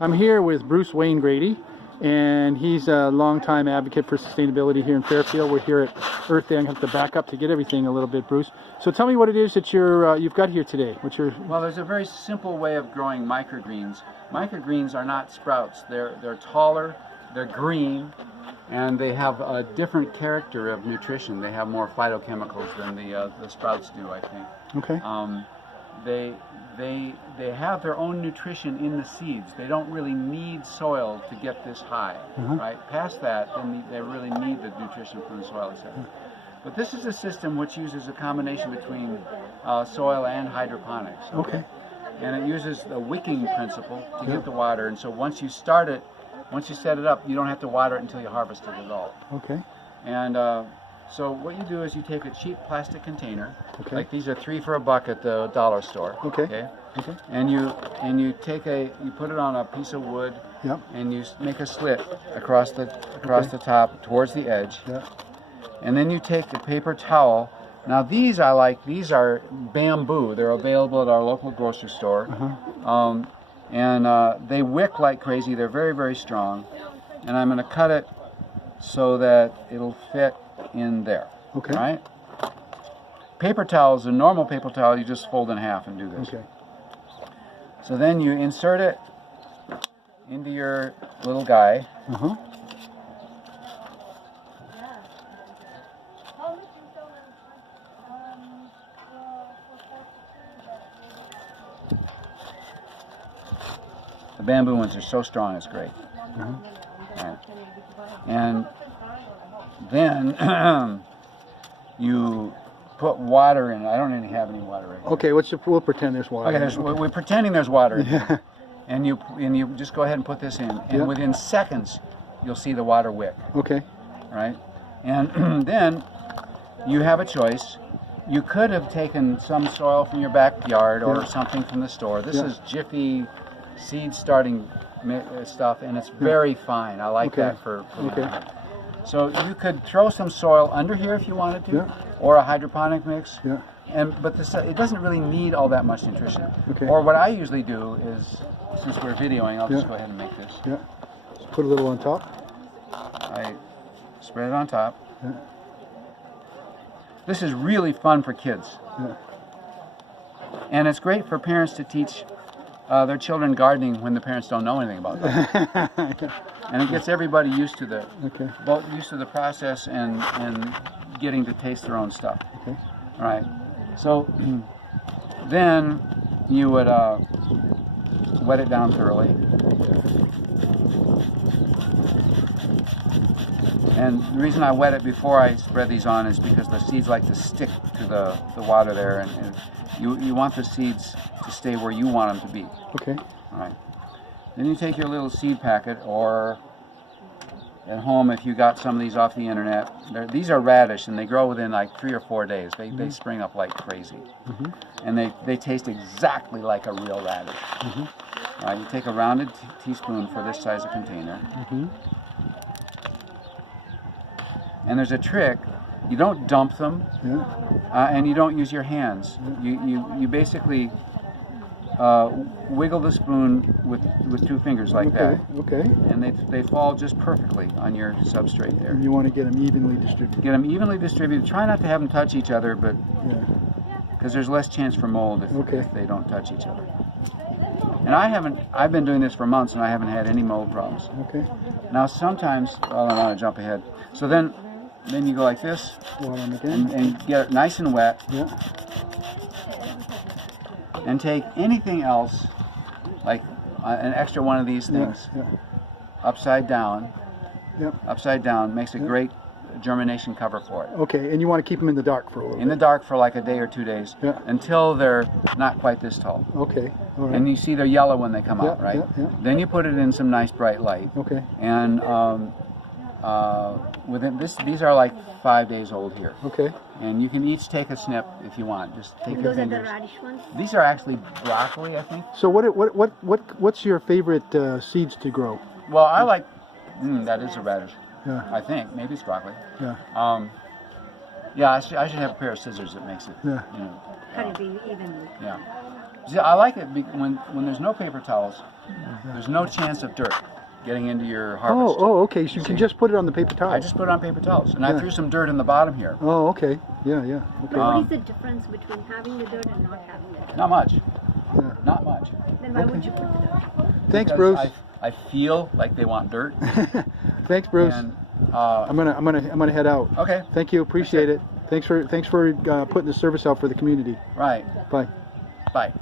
I'm here with Bruce Wayne Grady, and he's a longtime advocate for sustainability here in Fairfield. We're here at Earth Day. I'm going to have to back up to get everything a little bit, Bruce. So tell me what it is that you've got here today. Well, there's a very simple way of growing microgreens. Microgreens are not sprouts. They're taller, they're green, and they have a different character of nutrition. They have more phytochemicals than the sprouts do, I think. Okay. They have their own nutrition in the seeds. They don't really need soil to get this high, right? Past that, then they really need the nutrition from the soil, etc. But this is a system which uses a combination between soil and hydroponics. Okay. And it uses the wicking principle to get the water. And so once you set it up, you don't have to water it until you harvest it at all. Okay. And so what you do is you take a cheap plastic container, like these are $3 for $1 at the dollar store. Okay. And you put it on a piece of wood, and you make a slit across the top towards the edge. And then you take a paper towel. Now these are bamboo. They're available at our local grocery store. And they wick like crazy. They're very, very strong. And I'm going to cut it so that it'll fit in there. Okay. Right? Paper towels, a normal paper towel, you just fold in half and do this. Okay. So then you insert it into your little guy. The bamboo ones are so strong, it's great. Right. And then you put water in. I don't even have any water right now. Okay, we'll pretend there's water. Okay, we're pretending there's water. And you just go ahead and put this in, and within seconds you'll see the water wick. Okay. Right? And then you have a choice. You could have taken some soil from your backyard or something from the store. This is Jiffy seed starting stuff, and it's very fine. I like that for So you could throw some soil under here if you wanted to, or a hydroponic mix. But it doesn't really need all that much nutrition. Or what I usually do is, since we're videoing, I'll just go ahead and make this. Just put a little on top. I spread it on top. This is really fun for kids. And it's great for parents to teach their children gardening when the parents don't know anything about that. And it gets everybody used to the process and getting to taste their own stuff. Right. So then you would wet it down thoroughly. And the reason I wet it before I spread these on is because the seeds like to stick to the water there, and you want the seeds to stay where you want them to be. Okay. All right. Then you take your little seed packet, or at home if you got some of these off the internet. These are radish, and they grow within like 3 or 4 days. They spring up like crazy. And they taste exactly like a real radish. All right, you take a rounded teaspoon for this size of container. And there's a trick. You don't dump them, and you don't use your hands. You basically wiggle the spoon with 2 fingers like that. And they fall just perfectly on your substrate there. And you want to get them evenly distributed. Get them evenly distributed. Try not to have them touch each other, but because there's less chance for mold if they don't touch each other. And I've been doing this for months, and I haven't had any mold problems. Now sometimes, I don't want to jump ahead. So then you go like this, and get it nice and wet. And take anything else, like an extra one of these things, upside down. Upside down makes a great germination cover for it. Okay, and you want to keep them in the dark for a little bit. In the dark for like a day or 2 days, until they're not quite this tall. Okay, all right. And you see they're yellow when they come out, right? Then you put it in some nice bright light. Okay. And these are like 5 days old here. Okay. And you can each take a snip if you want. Just take your fingers. Those are the radish ones? These are actually broccoli, I think. So what's your favorite seeds to grow? Well, I like that is a radish. I think maybe it's broccoli. I should have a pair of scissors that makes it. You know. Cut it evenly. See, I like it when there's no paper towels, there's no chance of dirt getting into your harvest. Oh, okay. So you can just put it on the paper towel. I just put it on paper towels, and I threw some dirt in the bottom here. Oh, okay. Yeah, yeah. Okay. What is the difference between having the dirt and not having the dirt? Not much. Yeah. Not much. Then why would you put the dirt? Thanks, Because Bruce. I feel like they want dirt. Thanks, Bruce. And, I'm gonna head out. okay. Thank you. Appreciate it. Thanks for putting the service out for the community. Right. Bye. Bye.